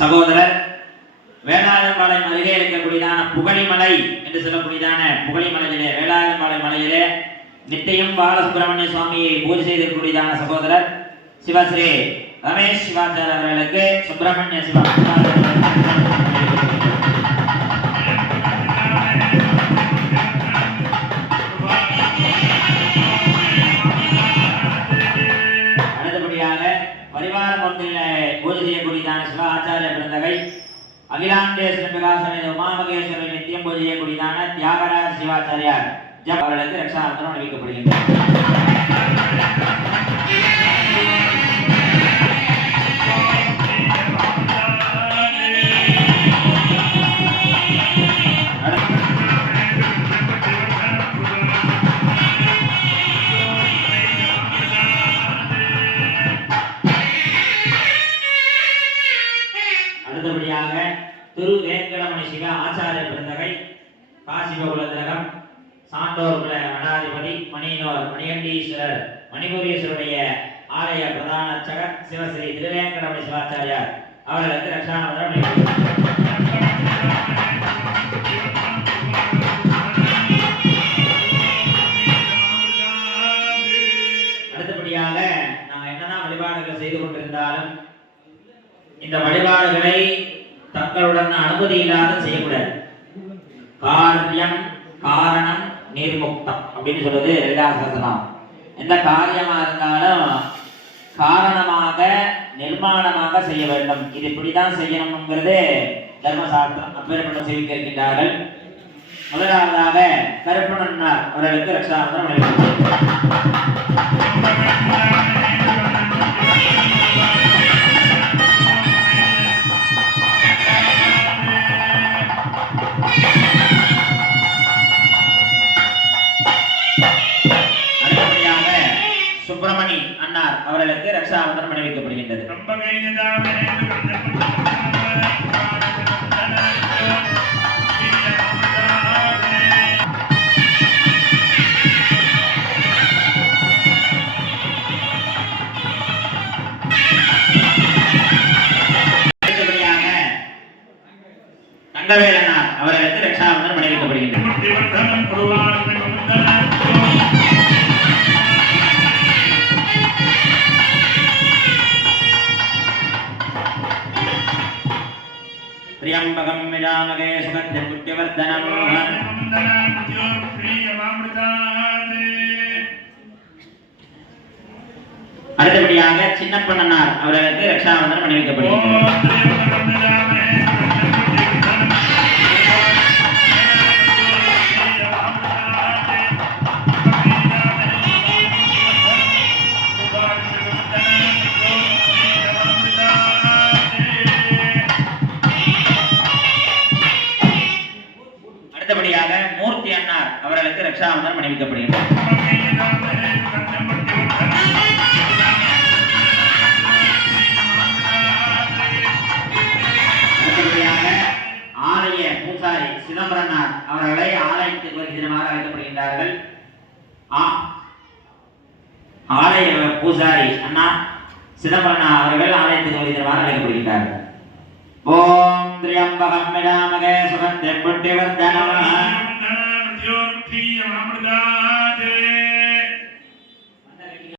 சகோதரர் வேளாளம்பாளையம் அருகே இருக்கக்கூடியதான புகழிமலை என்று சொல்லக்கூடியதான புகழிமலையிலே வேளாளம்பாளையம் மலையிலே நித்தியம் பாலசுப்பிரமணிய சுவாமியை பூஜை செய்திருக்கக்கூடியதான சகோதரர் சிவஸ்ரீ ரமேஷ் சிவாச்சார் அவர்களுக்கு சுப்பிரமணிய சிவா பூஜை செய்யக்கூடியதான சிவ ஆச்சாரிய பிறந்தகை அகிலாண்டேஸ்வர பிரகாசன உமாமகேஸ்வரர் நித்தியம் பூஜை செய்யக்கூடியதான தியாகராஜ சிவாச்சாரியார் அவர்களுக்கு ரட்சாவந்தனம் அறிவிக்கப்படுகின்றனர். அடுத்தபடியாக திரு வேங்கடமணி சிவ ஆச்சாரிய பிறந்தகை காசிபகுல திலகம் சான்றோர் குல மடாதிபதி மணியனோர் மணிகண்டீஸ்வரர் மணிபுரீஸ்வருடைய ஆலய பிரதான அர்ச்சகர் சிவஸ்ரீ திருவேங்கடமணி சிவாச்சாரியார் அவர்களுக்கு ரட்சாவந்தனம். அடுத்தபடியாக நாங்கள் என்னதான் வழிபாடுகள் செய்து கொண்டிருந்தாலும் இந்த வழிபாடுகளை தங்களுடன் அனுமதி இல்லாத செய்யக்கூடாது. காரியம் காரணம் நிர்முக்தம் அப்படின்னு சொல்றது லலிதாசகஸ்ரநாமம். எந்த காரியமா இருந்தாலும் காரணமாக நிர்மாணமாக செய்ய வேண்டும். இது இப்படிதான் செய்யணும்ங்கிறது தர்மசாஸ்திரம். அப்பேற்பட்ட செய்திக்க இருக்கின்றார்கள். முதலாவதாக கருப்பணன்னார் அவர்களுக்கு ரட்சாவந்தனம். சுப்பிரமணி அன்னார் அவர்களுக்கு ரட்சாவந்தனம் அணிவிக்கப்படுகின்றது. தங்கவேலனார் அவர்களுக்கு ரட்சாவந்தனம் அணிவிக்கப்படுகின்றது. त्र्यंबकं विजामगे सुगन्धिं पुष्टिवर्धनम् அடுத்தபடியாக சின்னப்பண்ணனார் அவர்களுக்கு ரட்சாவந்தனம் அணிவிக்கப்படுகிறது. அடுத்தபடியாக மூர்த்தி அன்னார் அவர்களுக்கு ரட்சாவந்தனம் அணிவிக்கப்படுகிறது. அடுத்தபடியாக ஆலய பூசாரி சிதம்பரனார் அவர்களை ஆலயத்துக்கு வருகிறமாக அழைக்கப்படுகின்றார்கள். ஆலய பூசாரி அண்ணா சிதம்பரனா அவர்கள் ஆலயத்துக்கு வருகிறமாக அழைக்கப்படுகின்றார்கள். ஓம் त्र्यंबकं विजामहे सुगन्धिं पुष्टिवर्धनम्